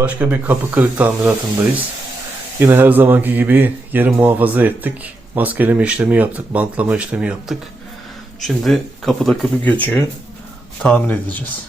Başka bir kapı kırık tamiratındayız. Yine her zamanki gibi yeri muhafaza ettik. Maskeleme işlemi yaptık, bantlama işlemi yaptık. Şimdi kapıdaki bir göçüğü tamir edeceğiz.